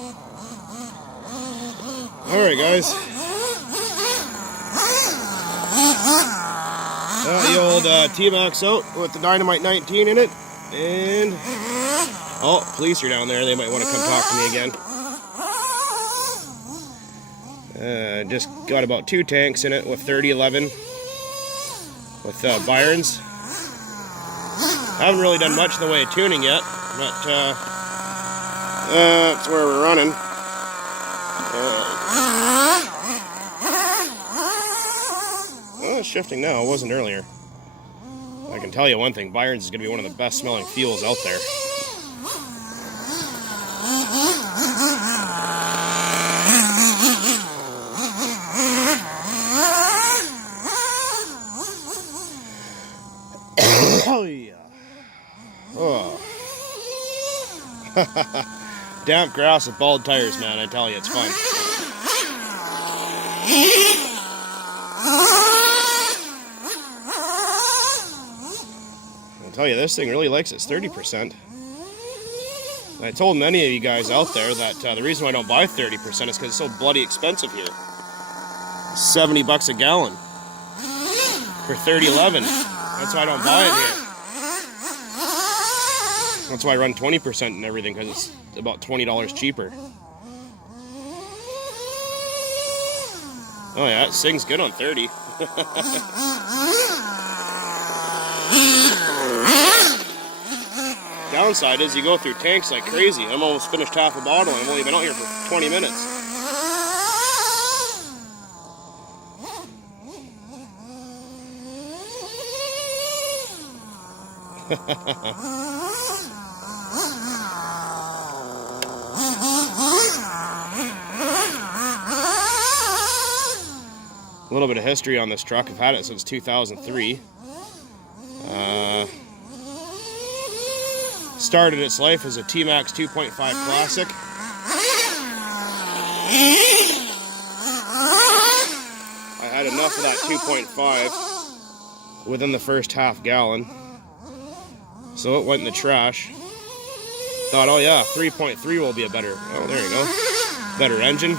Alright guys, the old Tmaxx out with the Dynamite 19 in it, and oh, police are down there, they might want to come talk to me again. Just got about 2 tanks in it with 3011 with Byrons. I haven't really done much in the way of tuning yet, but that's where we're running. Well, it's shifting now, it wasn't earlier. I can tell you one thing, Byron's is going to be one of the best smelling fuels out there. Oh yeah. Oh. Damp grass with bald tires, man, I tell you, it's fun. I'll tell you, this thing really likes its 30%. I told many of you guys out there that the reason why I don't buy 30% is because it's so bloody expensive here. $70 a gallon for 3011. That's why I don't buy it here. That's why I run 20% and everything, because it's about $20 cheaper. Oh yeah, it sings good on 30. Downside is you go through tanks like crazy. I'm almost finished half a bottle and I've only been out here for 20 minutes. A little bit of history on this truck. I've had it since 2003. Started its life as a Tmaxx 2.5 Classic. I had enough of that 2.5 within the first half gallon, so it went in the trash. Thought, oh yeah, 3.3 will be a better, oh there you go, better engine.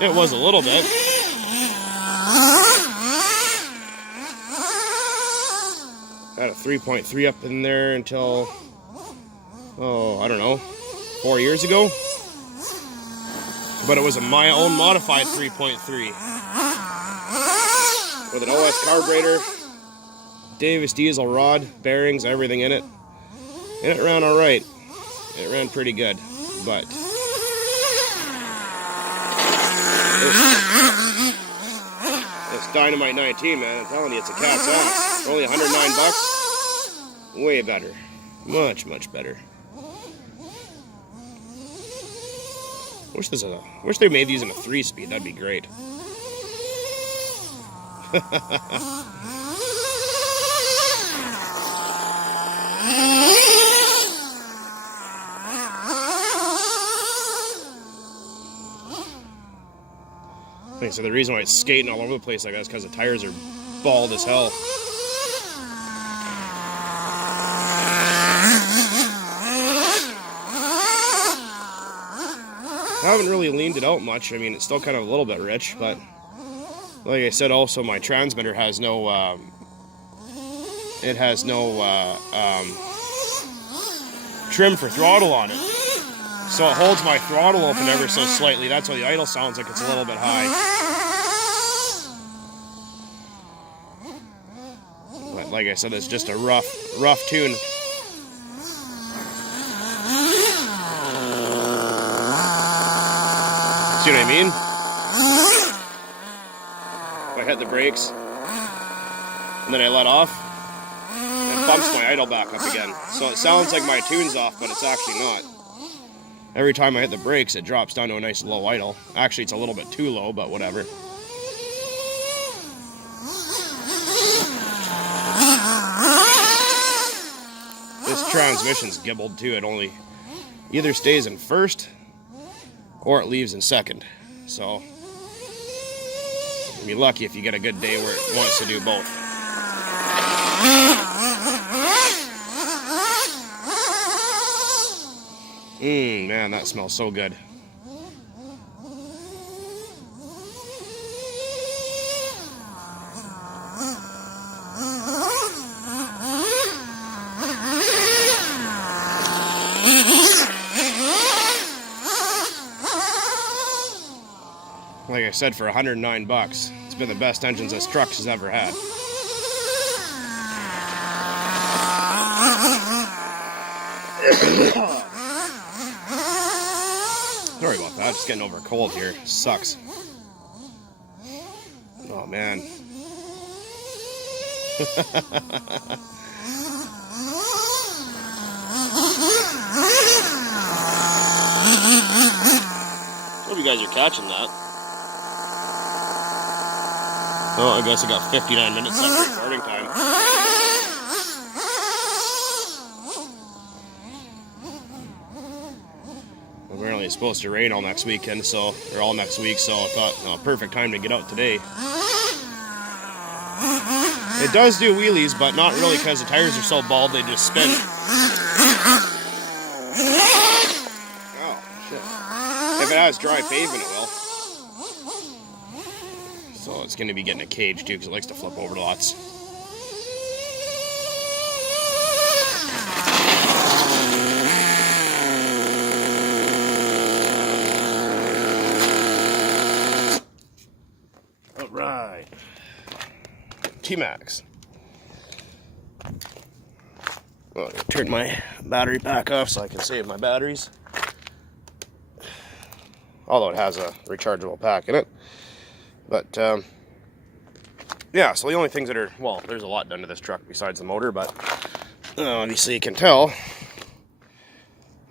It was a little bit. Had a 3.3 up in there until, oh, I don't know, 4 years ago. But it was my own modified 3.3 with an OS carburetor, Davis diesel rod, bearings, everything in it. And it ran alright. It ran pretty good. But this Dynamite 19, man, I'm telling you, it's a cat's ass. Only $109. Way better. Much, much better. Wish they made these in a 3-speed. That'd be great. So the reason why it's skating all over the place like that is because the tires are bald as hell. I haven't really leaned it out much. I mean, it's still kind of a little bit rich, but like I said, also my transmitter has no trim for throttle on it, so it holds my throttle open ever so slightly. That's why the idle sounds like it's a little bit high. But like I said, it's just a rough tune. See what I mean? If I hit the brakes and then I let off, it bumps my idle back up again. So it sounds like my tune's off, but it's actually not. Every time I hit the brakes, it drops down to a nice low idle. Actually, it's a little bit too low, but whatever. This transmission's gibbled too. It only either stays in first or it leaves in second. So you'll be lucky if you get a good day where it wants to do both. Man, that smells so good. like I said, for 109 bucks, it's been the best engines this truck has ever had. Sorry about that, just getting over a cold here. Sucks. Oh man. Hope you guys are catching that. Oh, I guess I got 59 minutes left recording time. Apparently it's supposed to rain all next weekend, so, or all next week, so I thought, perfect time to get out today. It does do wheelies, but not really because the tires are so bald they just spin. Oh, shit. If it has dry pavement, it will. So it's going to be getting a cage too because it likes to flip over lots. All right. Tmaxx. Well, I'm gonna turn my battery pack off so I can save my batteries. Although it has a rechargeable pack in it. But, yeah, so the only things that are, well, there's a lot done to this truck besides the motor, but obviously you can tell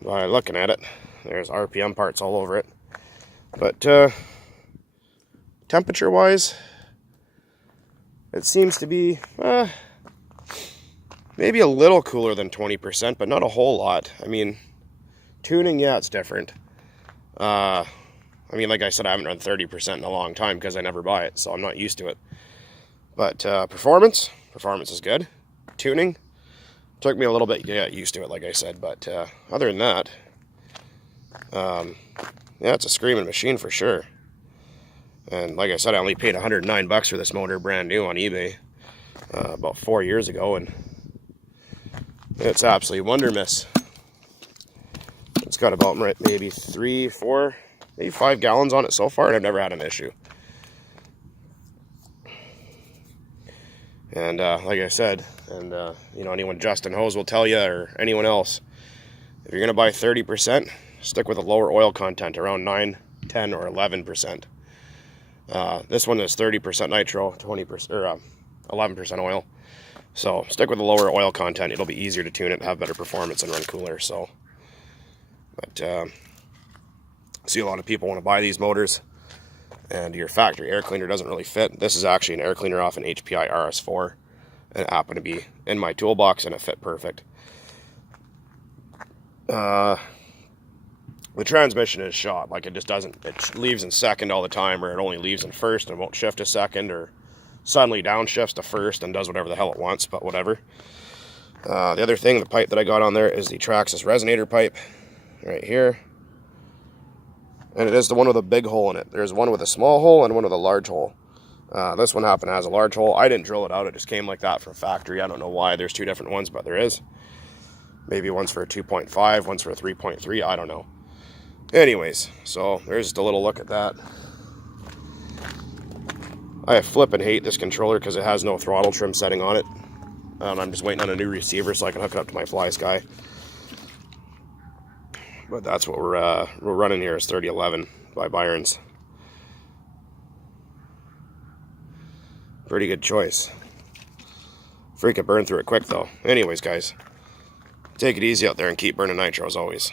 by looking at it. There's RPM parts all over it. But, temperature-wise, it seems to be, maybe a little cooler than 20%, but not a whole lot. I mean, tuning, yeah, it's different. I mean, like I said, I haven't run 30% in a long time because I never buy it, so I'm not used to it. But performance is good. Tuning, took me a little bit to get used to it, like I said. But other than that, yeah, it's a screaming machine for sure. And like I said, I only paid 109 bucks for this motor brand new on eBay about 4 years ago, and it's absolutely wonder miss. It's got about maybe 3, 4, maybe 5 gallons on it so far, and I've never had an issue. And like I said, and you know, anyone Justin Hose will tell you, or anyone else, if you're gonna buy 30%, stick with a lower oil content, around 9, 10, or 11%. This one is 30% nitro, 20% or 11% oil. So stick with a lower oil content. It'll be easier to tune it, have better performance, and run cooler. So, but see a lot of people want to buy these motors, and your factory air cleaner doesn't really fit. This is actually an air cleaner off an HPI RS4, and it happened to be in my toolbox, and it fit perfect. The transmission is shot. Like, it just doesn't, it leaves in second all the time, or it only leaves in first and won't shift to second, or suddenly downshifts to first and does whatever the hell it wants, but whatever. The other thing, the pipe that I got on there is the Traxxas resonator pipe right here. And it is the one with a big hole in it. There's one with a small hole and one with a large hole. This one happened to have a large hole. I didn't drill it out. It just came like that from factory. I don't know why. There's 2 different ones, but there is. Maybe one's for a 2.5, one's for a 3.3. I don't know. Anyways, so there's just a little look at that. I flippin' hate this controller because it has no throttle trim setting on it. And I'm just waiting on a new receiver so I can hook it up to my Fly Sky. But that's what we're running here, is 3011 by Byron's. Pretty good choice. Freaking burn through it quick though. Anyways, guys, take it easy out there and keep burning nitro as always.